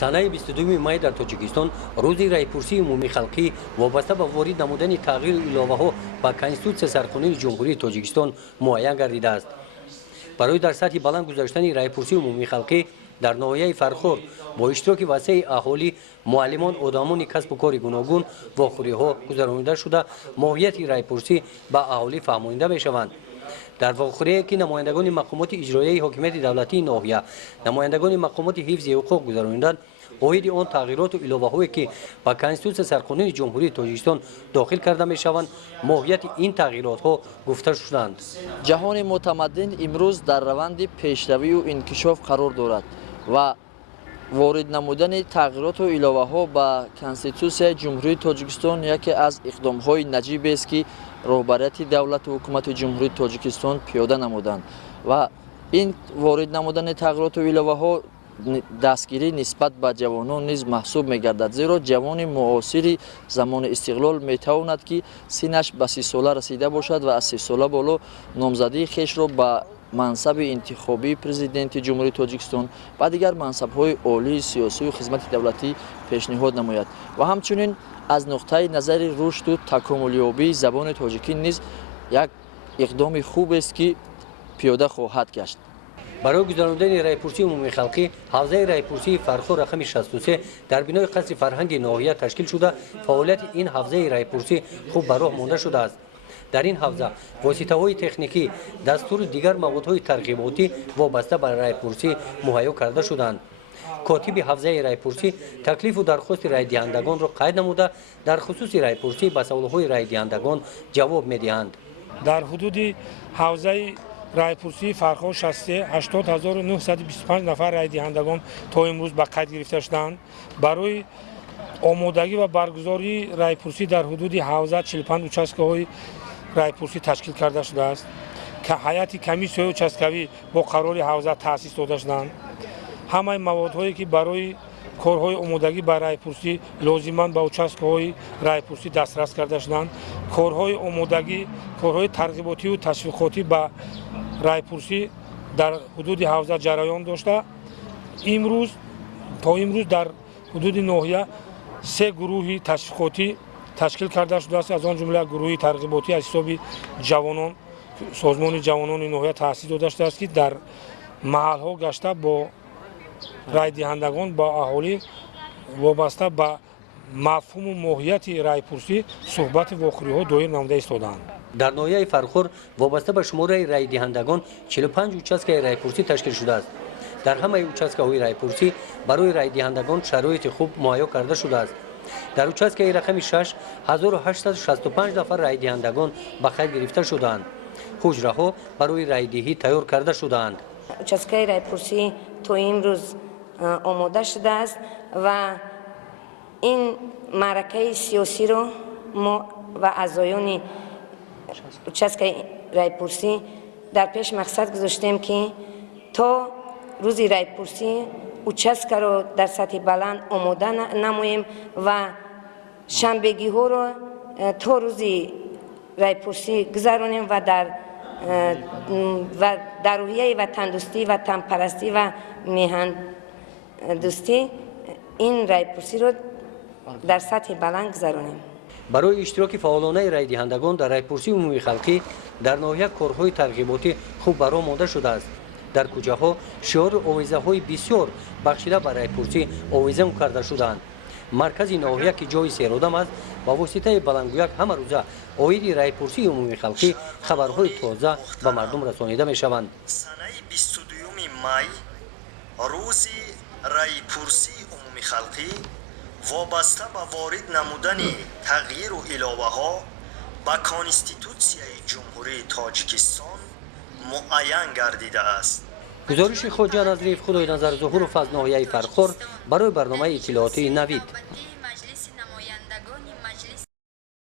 санаи 22 май дар тоҷикистон рӯзи райпурсии умумии халқӣ вобаста ба ворид намудани тағйиру иловаҳо ба конститутсияи сарқонунии ҷумҳурии тоҷикистон муайян гардидааст. барои дар сатҳи баланд гузаштани райпурсии умумии халқӣ дар ноҳияи Фархор бо иштироки васеъи аҳолӣ, муаллимон, одамони касбу кори гуногун вохӯриҳо гузаронида шуда, моҳияти райпурсӣ ба аҳолӣ фаҳмонида мешаванд. дар вохӯрие ки намояндагони мақомоти иҷроияи ҳокимияти давлатии ноҳия, намояндагони мақомоти ҳифзи ҳуқуқ гузаронинданд, оиди он тағйироту иловаҳое ки ба конститутсияи сарқонунии ҷумҳурии тоҷикистон дохил карда мешаванд, моҳияти ин тағйиротҳо гуфта шуданд. ҷаҳони мутамаддин имрӯз дар раванди пешравию инкишоф қарор дорад ва ворид намудани тағйироту иловаҳо ба конститутсияи ҷумҳурии тоҷикистон яке аз иқдомҳои наҷибест ки роҳбарияти давлату ҳукумати ҷумҳурии тоҷикистон пиёда намуданд ва ин ворид намудани тағйироту иловаҳо дастгирӣ нисбат ба ҷавонон низ маҳсуб мегардад, зеро ҷавони муосири замони истиқлол метавонад ки синаш ба 30 сола расида бошад ва аз 30 сола боло номзадии хешро ба мансаби интихобии президенти ҷумҳурии тоҷикистон ва дигар мансабҳои олии сиёсию хизмати давлатӣ пешниҳод намояд ва ҳамчунин аз нуқтаи назари рушду такомулёбии забони тоҷикӣ низ як иқдоми хубест ки пиёда хоҳад гашт. барои гузарондани райпурсии умумии халқӣ ҳавзаи райпурсии Фархор рақами 63 дар бинои қасри фарҳанги ноҳия ташкил шуда, фаъолияти ин ҳавзаи райпурсӣ хуб ба роҳ монда шудааст. дар ин ҳавза воситаҳои техникӣ, дастуру дигар маводҳои тарғиботӣ вобаста ба райпурсӣ муҳайё карда шуданд. котиби ҳавзаи райпурсӣ таклифу дархости райдиҳандагонро қайд намуда, дар хусуси райпурсӣ ба саволҳои райдиҳандагон ҷавоб медиҳанд. дар ҳудуди ҳавзаи райпурсии Фархор 80925 нафар райдиҳандагон то имрӯз ба қайд гирифта шуданд. барои омодагӣ ва баргузории райпурсӣ дар ҳудуди ҳавза 45 участкаҳои райпурсӣ ташкил карда шудааст. ҳайати комиссияҳои участкавӣ бо қарори ҳавза таъсис дода шуданд. ҳамаи маводҳое ки барои корҳои омодагӣ ба райпурсӣ лозиманд ба участкаҳои райпурсӣ дастрас карда шуданд. корҳои омодагӣ, корҳои тарғиботиву ташвиқотӣ ба райпурсӣ дар ҳудуди ҳавза ҷараён дошта, то имрӯз дар ҳудуди ноҳия 3 гурӯҳи ташвиқотӣ ташкил карда шудааст. аз он ҷумла гурӯҳи тарғиботӣ аз ҳисоби ҷавонон, созмони ҷавонони ноҳия таъсис дода шудааст ки дар маҳалҳо гашта бо райдиҳандагон, ба аҳолӣ вобаста ба мафҳуму моҳияти райпурсӣ суҳбати вохӯриҳо доир намуда истодаанд. дар ноҳияи Фархор вобаста ба шумораи райдиҳандагон 45 участкаи райпурсӣ ташкил шудааст. дар ҳамаи участкаҳои райпурсӣ барои райдиҳандагон шароити хуб муайё карда шудааст. дар участкаи рақами 6 1865 нафар райдиҳандагон ба қайд гирифта шудаанд. ҳуҷраҳо барои райдиҳӣ тайёр карда шудаанд. участкаи райпурсӣ то имрӯз омода шудааст ва ин маъракаи сиёсиро мо ва аъзоёни участкаи райпурсӣ дар пеш мақсад гузоштем ки то рӯзи райпурсӣ участкаро дар сатҳи баланд омода намоем ва шанбегиҳоро то рӯзи райпурсӣ гузаронем ва дар рӯҳияи ватандӯстӣ, ватанпарастӣ ва меҳандӯстӣ ин райпурсиро дар сатҳи баланд гузаронем. барои иштироки фаъолонаи райдиҳандагон дар райпурсии умумии халқӣ дар ноҳия корҳои тарғиботӣ хуб ба роҳ монда шудааст. дар кӯчаҳо шиёру овезаҳои бисёр бахшида ба райпурсӣ овеза карда шуданд. маркази ноҳия ки ҷои серодам аст, ба воситаи баландгӯяк ҳамарӯза оиди райпурсии умумии халқӣ хабарҳои тоза ба мардум расонида мешаванд. санаи 22 май рӯзи райпурсии умумии халқӣ вобаста ба ворид намудани тағйиру иловаҳо ба конститутсияи ҷумҳурии тоҷикистон муайян гардидааст. гузориши хоҷа назриев худои назар зуҳуров аз ноҳияи Фархор барои барномаи иттилоотии Навид.